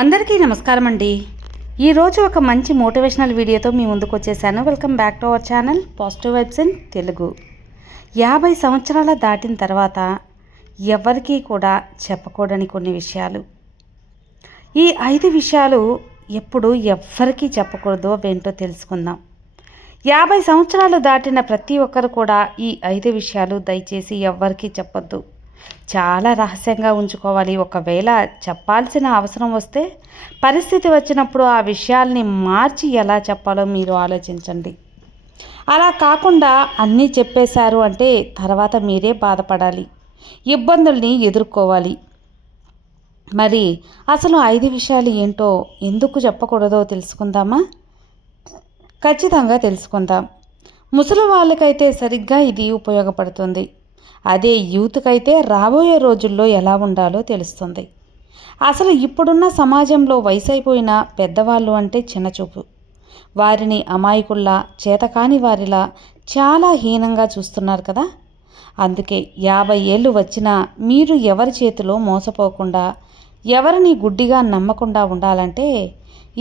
అందరికీ నమస్కారం అండి. ఈరోజు ఒక మంచి మోటివేషనల్ వీడియోతో మీ ముందుకు వచ్చేసాను. Welcome back to our channel positive vibes in Telugu. 50 సంవత్సరాల దాటిన తర్వాత ఎవరికీ కూడా చెప్పకూడని కొన్ని విషయాలు. ఈ 5 విషయాలు ఎప్పుడు ఎవ్వరికీ చెప్పకూడదో అవేంటో తెలుసుకుందాం. 50 సంవత్సరాలు దాటిన ప్రతి ఒక్కరు కూడా ఈ 5 విషయాలు దయచేసి ఎవ్వరికీ చెప్పొద్దు. చాలా రహస్యంగా ఉంచుకోవాలి. ఒకవేళ చెప్పాల్సిన అవసరం వస్తే పరిస్థితి వచ్చినప్పుడు ఆ విషయాల్ని మార్చి ఎలా చెప్పాలో మీరు ఆలోచించండి. అలా కాకుండా అన్నీ చెప్పేశారు అంటే తర్వాత మీరే బాధపడాలి, ఇబ్బందుల్ని ఎదుర్కోవాలి. మరి అసలు 5 విషయాలు ఏంటో, ఎందుకు చెప్పకూడదో తెలుసుకుందామా? ఖచ్చితంగా తెలుసుకుందాం. ముసలి వాళ్ళకైతే సరిగ్గా ఇది ఉపయోగపడుతుంది. అదే యూత్కైతే రాబోయే రోజుల్లో ఎలా ఉండాలో తెలుస్తుంది. అసలు ఇప్పుడున్న సమాజంలో వయసు అయిపోయిన పెద్దవాళ్ళు అంటే చిన్నచూపు. వారిని అమాయకుల్లా, చేతకాని వారిలా చాలా హీనంగా చూస్తున్నారు కదా. అందుకే 50 ఏళ్ళు వచ్చినా మీరు ఎవరి చేతిలో మోసపోకుండా, ఎవరిని గుడ్డిగా నమ్మకుండా ఉండాలంటే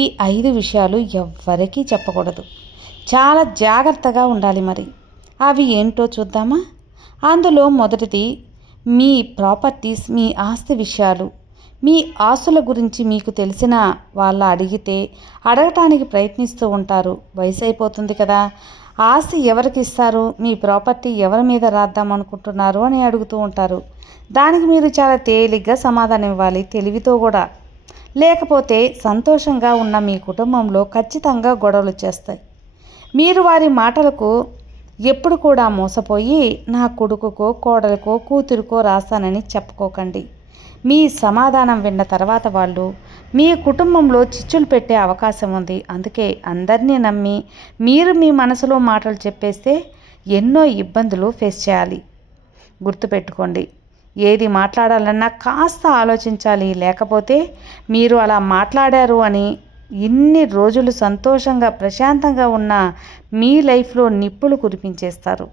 ఈ 5 విషయాలు ఎవ్వరికీ చెప్పకూడదు. చాలా జాగ్రత్తగా ఉండాలి. మరి అవి ఏంటో చూద్దామా? అందులో మొదటిది మీ ప్రాపర్టీస్, మీ ఆస్తి విషయాలు. మీ ఆస్తుల గురించి మీకు తెలిసిన వాళ్ళ అడగటానికి ప్రయత్నిస్తూ ఉంటారు. వయసు అయిపోతుంది కదా, ఆస్తి ఎవరికి ఇస్తారు, మీ ప్రాపర్టీ ఎవరి మీద రాద్దాం అనుకుంటున్నారు అని అడుగుతూ ఉంటారు. దానికి మీరు చాలా తేలిగ్గా సమాధానం ఇవ్వాలి, తెలివితో కూడా. లేకపోతే సంతోషంగా ఉన్న మీ కుటుంబంలో ఖచ్చితంగా గొడవలు చేస్తాయి. మీరు వారి మాటలకు ఎప్పుడు కూడా మోసపోయి నా కొడుకుకో, కోడలకో, కూతురుకో రాస్తానని చెప్పుకోకండి. మీ సమాధానం విన్న తర్వాత వాళ్ళు మీ కుటుంబంలో చిచ్చులు పెట్టే అవకాశం ఉంది. అందుకే అందరినీ నమ్మి మీరు మీ మనసులో మాటలు చెప్పేస్తే ఎన్నో ఇబ్బందులు ఫేస్ చేయాలి. గుర్తుపెట్టుకోండి, ఏది మాట్లాడాలన్నా కాస్త ఆలోచించాలి. లేకపోతే మీరు అలా మాట్లాడారు అని ఇన్ని రోజులు సంతోషంగా ప్రశాంతంగా ఉన్న మీ లైఫ్లో నిప్పులు కురిపించేస్తారు.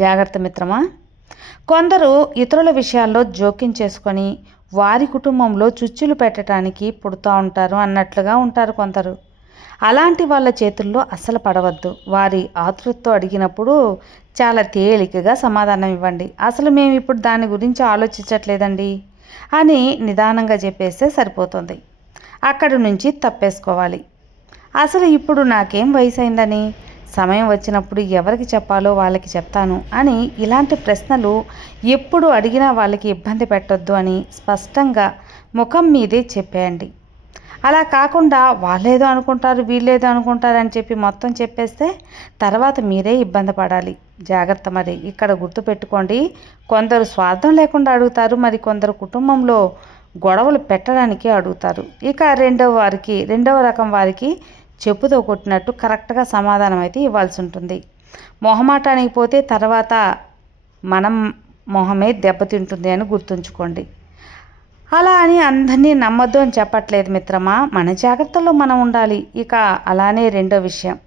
జాగ్రత్త మిత్రమా. కొందరు ఇతరుల విషయాల్లో జోక్యం చేసుకొని వారి కుటుంబంలో చుచ్చులు పెట్టడానికి పుడుతూ ఉంటారు అన్నట్లుగా ఉంటారు కొందరు. అలాంటి వాళ్ళ చేతుల్లో అస్సలు పడవద్దు. వారి ఆతృతతో అడిగినప్పుడు చాలా తేలికగా సమాధానం ఇవ్వండి. అసలు మేము ఇప్పుడు దాని గురించి ఆలోచించట్లేదండి అని నిదానంగా చెప్పేస్తే సరిపోతుంది. అక్కడి నుంచి తప్పేసుకోవాలి. అసలు ఇప్పుడు నాకేం వయసు అయిందని, సమయం వచ్చినప్పుడు ఎవరికి చెప్పాలో వాళ్ళకి చెప్తాను అని ఇలాంటి ప్రశ్నలు ఎప్పుడు అడిగినా వాళ్ళకి ఇబ్బంది పెట్టొద్దు అని స్పష్టంగా ముఖం మీదే చెప్పేయండి. అలా కాకుండా వాళ్ళేదో అనుకుంటారు, వీళ్ళేదో అనుకుంటారు అని చెప్పి మొత్తం చెప్పేస్తే తర్వాత మీరే ఇబ్బంది పడాలి. జాగ్రత్త. మరి ఇక్కడ గుర్తుపెట్టుకోండి, కొందరు స్వార్థం లేకుండా అడుగుతారు, మరి కొందరు కుటుంబంలో గొడవలు పెట్టడానికి అడుగుతారు. ఇక రెండవ రకం వారికి చెప్పుతో కొట్టినట్టు కరెక్ట్గా సమాధానం అయితే ఇవ్వాల్సి ఉంటుంది. మొహమాటానికి పోతే తర్వాత మనం మొహమే దెబ్బతింటుంది అని గుర్తుంచుకోండి. అలా అని అందరినీ నమ్మొద్దు అని చెప్పట్లేదు మిత్రమా, మన జాగ్రత్తల్లో మనం ఉండాలి. ఇక అలానే రెండో విషయం,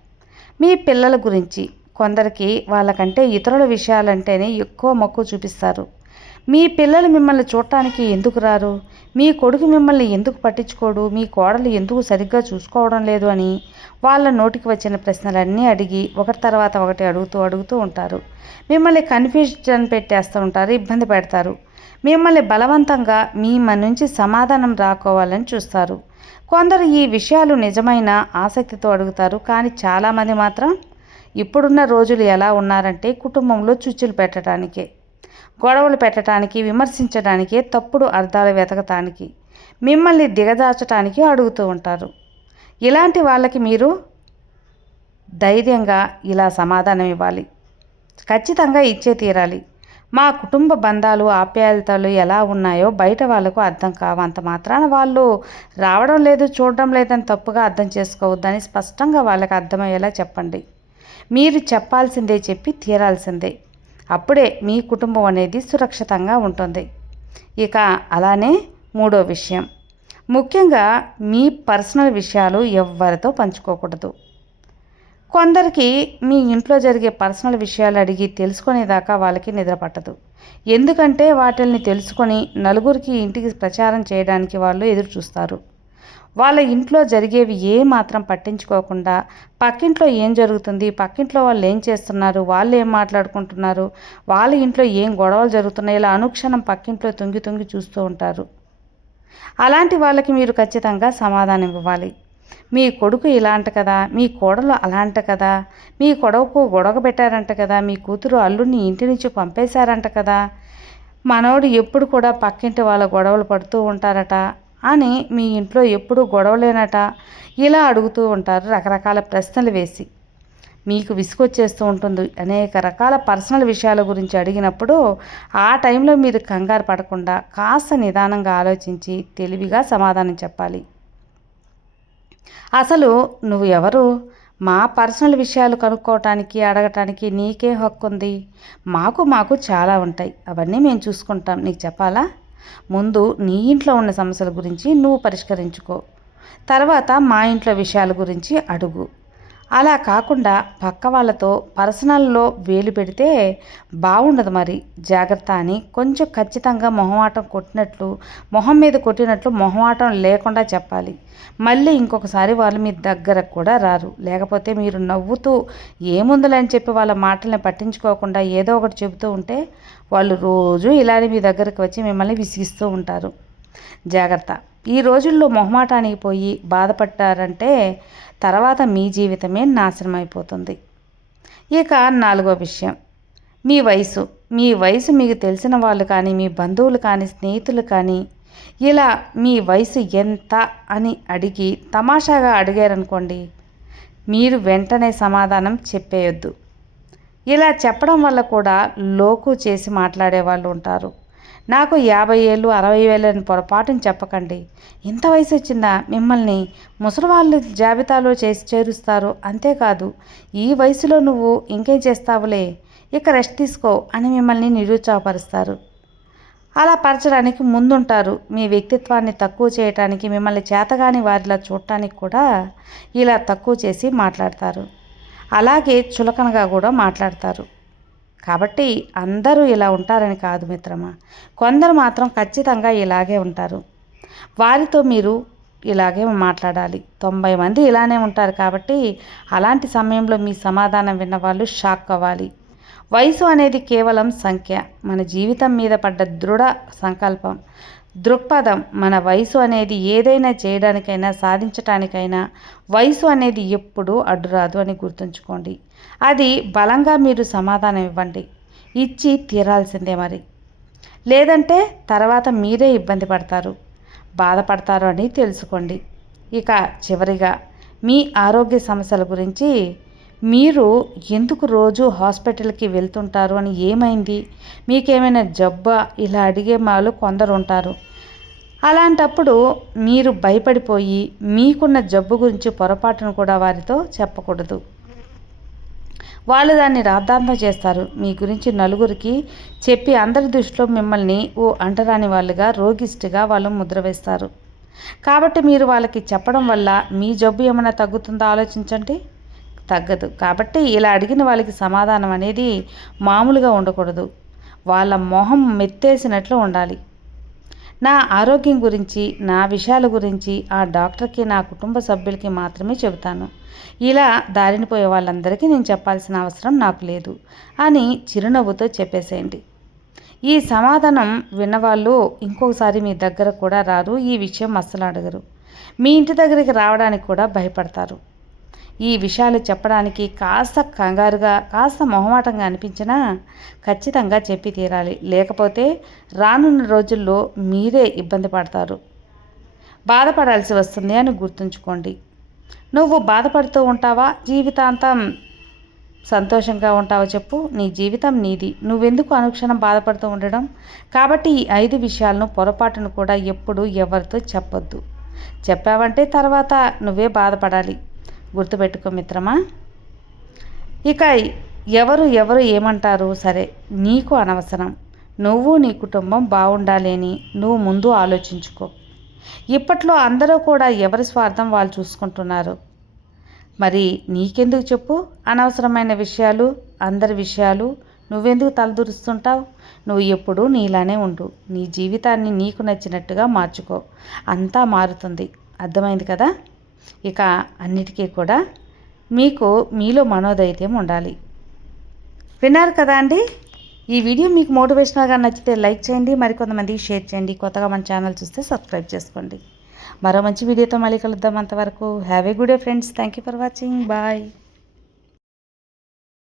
మీ పిల్లల గురించి. కొందరికి వాళ్ళకంటే ఇతరుల విషయాలంటేనే ఎక్కువ మక్కువ చూపిస్తారు. మీ పిల్లలు మిమ్మల్ని చూడటానికి ఎందుకు రారు, మీ కొడుకు మిమ్మల్ని ఎందుకు పట్టించుకోడు, మీ కోడలు ఎందుకు సరిగ్గా చూసుకోవడం లేదు అని వాళ్ళ నోటికి వచ్చిన ప్రశ్నలన్నీ అడిగి ఒకటి తర్వాత ఒకటి అడుగుతూ ఉంటారు. మిమ్మల్ని కన్ఫ్యూజన్ పెట్టేస్తూ ఉంటారు, ఇబ్బంది పెడతారు. మిమ్మల్ని బలవంతంగా మీ నుంచి సమాధానం రాకోవాలని చూస్తారు. కొందరు ఈ విషయాలు నిజమైన ఆసక్తితో అడుగుతారు. కానీ చాలామంది మాత్రం ఇప్పుడున్న రోజులు ఎలా ఉన్నారంటే కుటుంబంలో చుచ్చులు పెట్టడానికే, గొడవలు పెట్టడానికి, విమర్శించడానికి, తప్పుడు అర్థాలు వెతకటానికి, మిమ్మల్ని దిగజార్చడానికి అడుగుతూ ఉంటారు. ఇలాంటి వాళ్ళకి మీరు ధైర్యంగా ఇలా సమాధానం ఇవ్వాలి. ఖచ్చితంగా ఇచ్చే తీరాలి. మా కుటుంబ బంధాలు, ఆప్యాయతలు ఎలా ఉన్నాయో బయట వాళ్ళకు అర్థం కావు. అంత మాత్రాన వాళ్ళు రావడం లేదు, చూడడం లేదని తప్పుగా అర్థం చేసుకోవద్దని స్పష్టంగా వాళ్ళకి అర్థమయ్యేలా చెప్పండి. మీరు చెప్పాల్సిందే, చెప్పి తీరాల్సిందే. అప్పుడే మీ కుటుంబం అనేది సురక్షితంగా ఉంటుంది. ఇక అలానే మూడో విషయం, ముఖ్యంగా మీ పర్సనల్ విషయాలు ఎవ్వరితో పంచుకోకూడదు. కొందరికి మీ ఇంట్లో జరిగే పర్సనల్ విషయాలు అడిగి తెలుసుకునేదాకా వాళ్ళకి నిద్ర పట్టదు. ఎందుకంటే వాటిల్ని తెలుసుకొని నలుగురికి ఇంటికి ప్రచారం చేయడానికి వాళ్ళు ఎదురు చూస్తారు. వాళ్ళ ఇంట్లో జరిగేవి మాత్రం పట్టించుకోకుండా పక్కింట్లో ఏం జరుగుతుంది, పక్కింట్లో వాళ్ళు ఏం చేస్తున్నారు, వాళ్ళు ఏం మాట్లాడుకుంటున్నారు, వాళ్ళ ఇంట్లో ఏం గొడవలు జరుగుతున్నాయి, ఇలా అనుక్షణం పక్కింట్లో తొంగి తొంగి చూస్తూ ఉంటారు. అలాంటి వాళ్ళకి మీరు ఖచ్చితంగా సమాధానం ఇవ్వాలి. మీ కొడుకు ఇలా అంట కదా, మీ కోడలు అలా అంట కదా, మీ కొడుకు గొడవ పెట్టారంట కదా, మీ కూతురు అల్లుడిని ఇంటి నుంచి పంపేశారంట కదా, మనోడు ఎప్పుడు కూడా పక్కింటి వాళ్ళ గొడవలు పడుతూ ఉంటారట అని, మీ ఇంట్లో ఎప్పుడూ గొడవలేనట, ఇలా అడుగుతూ ఉంటారు రకరకాల ప్రశ్నలు వేసి. మీకు విసుగొచ్చేస్తూ ఉంటుంది. అనేక రకాల పర్సనల్ విషయాల గురించి అడిగినప్పుడు ఆ టైంలో మీరు కంగారు పడకుండా కాస్త నిదానంగా ఆలోచించి తెలివిగా సమాధానం చెప్పాలి. అసలు నువ్వు ఎవరు? మా పర్సనల్ విషయాలు కనుక్కోవటానికి, అడగటానికి నీకే హక్కు ఉంది? మాకు చాలా ఉంటాయి, అవన్నీ మేము చూసుకుంటాం, నీకు చెప్పాలా? ముందు నీ ఇంట్లో ఉన్న సమస్యల గురించి నువ్వు పరిష్కరించుకో, తర్వాత మా ఇంట్లో విషయాల గురించి అడుగు. అలా కాకుండా పక్క వాళ్ళతో పర్సనల్లో వేలు పెడితే బాగుండదు. మరి జాగ్రత్త అని కొంచెం ఖచ్చితంగా మొహం మీద కొట్టినట్లు మొహమాటం లేకుండా చెప్పాలి. మళ్ళీ ఇంకొకసారి వాళ్ళు మీ దగ్గరకు కూడా రారు. లేకపోతే మీరు నవ్వుతూ ఏముందులని చెప్పి వాళ్ళ మాటల్ని పట్టించుకోకుండా ఏదో ఒకటి చెబుతూ ఉంటే వాళ్ళు రోజు ఇలానే మీ దగ్గరకు వచ్చి మిమ్మల్ని విసిగిస్తూ ఉంటారు. జాగ్రత్త. ఈ రోజుల్లో మొహమాటానికి పోయి బాధపడ్డారంటే తర్వాత మీ జీవితమే నాశనం అయిపోతుంది. ఇక 4వ విషయం, మీ వయసు మీకు తెలిసిన వాళ్ళు కానీ, మీ బంధువులు కానీ, స్నేహితులు కానీ ఇలా మీ వయసు ఎంత అని అడిగి తమాషాగా అడిగారనుకోండి, మీరు వెంటనే సమాధానం చెప్పేయొద్దు. ఇలా చెప్పడం వల్ల కూడా లోకు చేసి మాట్లాడే వాళ్ళు ఉంటారు. నాకు 50 ఏళ్ళు 60 ఏళ్ళు అని పొరపాటుని చెప్పకండి. ఇంత వయసు వచ్చిందా, మిమ్మల్ని ముసలివాళ్ళు జాబితాలో చేరుస్తారు. అంతేకాదు, ఈ వయసులో నువ్వు ఇంకేం చేస్తావులే, ఇక రెస్ట్ తీసుకో అని మిమ్మల్ని నిరుత్సాహపరుస్తారు. అలా పరచడానికి ముందుంటారు. మీ వ్యక్తిత్వాన్ని తక్కువ చేయటానికి, మిమ్మల్ని చేతగాని వారిలా చూడటానికి కూడా ఇలా తక్కువ చేసి మాట్లాడతారు. అలాగే చులకనగా కూడా మాట్లాడతారు. కాబట్టి అందరూ ఇలా ఉంటారని కాదు మిత్రమా, కొందరు మాత్రం ఖచ్చితంగా ఇలాగే ఉంటారు. వారితో మీరు ఇలాగే మాట్లాడాలి. 90 మంది ఇలానే ఉంటారు. కాబట్టి అలాంటి సమయంలో మీ సమాధానం విన్నవాళ్ళు షాక్ అవ్వాలి. వయసు అనేది కేవలం సంఖ్య. మన జీవితం మీద పడ్డ దృక్పథం. మన వయసు అనేది ఏదైనా చేయడానికైనా, సాధించటానికైనా వయసు అనేది ఎప్పుడూ అడ్డురాదు అని గుర్తుంచుకోండి. అది బలంగా మీరు సమాధానం ఇవ్వండి. ఇచ్చి తీరాల్సిందే మరి. లేదంటే తర్వాత మీరే ఇబ్బంది బాధపడతారు అని తెలుసుకోండి. ఇక చివరిగా మీ ఆరోగ్య సమస్యల గురించి, మీరు ఎందుకు రోజు హాస్పిటల్కి వెళ్తుంటారు అని, ఏమైంది, మీకేమైనా జబ్బా, ఇలా అడిగే వాళ్ళు కొందరు ఉంటారు. అలాంటప్పుడు మీరు భయపడిపోయి మీకున్న జబ్బు గురించి పొరపాటును కూడా వారితో చెప్పకూడదు. వాళ్ళు దాన్ని రాద్ధాంతం చేస్తారు. మీ గురించి నలుగురికి చెప్పి అందరి దృష్టిలో మిమ్మల్ని ఓ అంటరాని వాళ్ళుగా, రోగిష్టిగా వాళ్ళు ముద్ర వేస్తారు. కాబట్టి మీరు వాళ్ళకి చెప్పడం వల్ల మీ జబ్బు ఏమైనా తగ్గుతుందో ఆలోచించండి. తగ్గదు. కాబట్టి ఇలా అడిగిన వాళ్ళకి సమాధానం అనేది మామూలుగా ఉండకూడదు, వాళ్ళ మొహం మెత్తేసినట్లు ఉండాలి. నా ఆరోగ్యం గురించి, నా విషయాల గురించి ఆ డాక్టర్కి, నా కుటుంబ సభ్యులకి మాత్రమే చెబుతాను. ఇలా దారిని పోయే వాళ్ళందరికీ నేను చెప్పాల్సిన అవసరం నాకు లేదు అని చిరునవ్వుతో చెప్పేసేయండి. ఈ సమాధానం విన్నవాళ్ళు ఇంకొకసారి మీ దగ్గర కూడా రారు. ఈ విషయం అస్సలు అడగరు. మీ ఇంటి దగ్గరికి రావడానికి కూడా భయపడతారు. ఈ విషయాలు చెప్పడానికి కాస్త కంగారుగా, కాస్త మొహమాటంగా అనిపించినా ఖచ్చితంగా చెప్పి తీరాలి. లేకపోతే రానున్న రోజుల్లో మీరే ఇబ్బంది పడతారు, బాధపడాల్సి వస్తుంది అని గుర్తుంచుకోండి. నువ్వు బాధపడుతూ ఉంటావా, జీవితాంతం సంతోషంగా ఉంటావో చెప్పు. నీ జీవితం నీది, నువ్వెందుకు అనుక్షణం బాధపడుతూ ఉండడం? కాబట్టి ఈ 5 విషయాలను పొరపాటును కూడా ఎప్పుడు ఎవరితో చెప్పొద్దు. చెప్పావంటే తర్వాత నువ్వే బాధపడాలి. గుర్తుపెట్టుకో మిత్రమా. ఇక ఎవరు ఏమంటారు సరే, నీకు అనవసరం. నువ్వు నీ కుటుంబం బాగుండాలి అని నువ్వు ముందు ఆలోచించుకో. ఇప్పట్లో అందరూ కూడా ఎవరి స్వార్థం వాళ్ళు చూసుకుంటున్నారు. మరి నీకెందుకు చెప్పు? అనవసరమైన విషయాలు, అందరి విషయాలు నువ్వెందుకు తలదూరుస్తుంటావు? నువ్వు ఎప్పుడూ నీలానే ఉండు. నీ జీవితాన్ని నీకు నచ్చినట్టుగా మార్చుకో. అంతా మారుతుంది. అర్థమైంది కదా? ఇక అన్నిటికీ కూడా మీలో మనోధైర్యం ఉండాలి. విన్నారు కదా అండి? ఈ వీడియో మీకు మోటివేషనల్గా నచ్చితే లైక్ చేయండి, మరికొంతమందికి షేర్ చేయండి. కొత్తగా మన ఛానల్ చూస్తే సబ్స్క్రైబ్ చేసుకోండి. మరో మంచి వీడియోతో మళ్ళీ కలుద్దాం. అంతవరకు have a good day friends. Thank you for watching. Bye.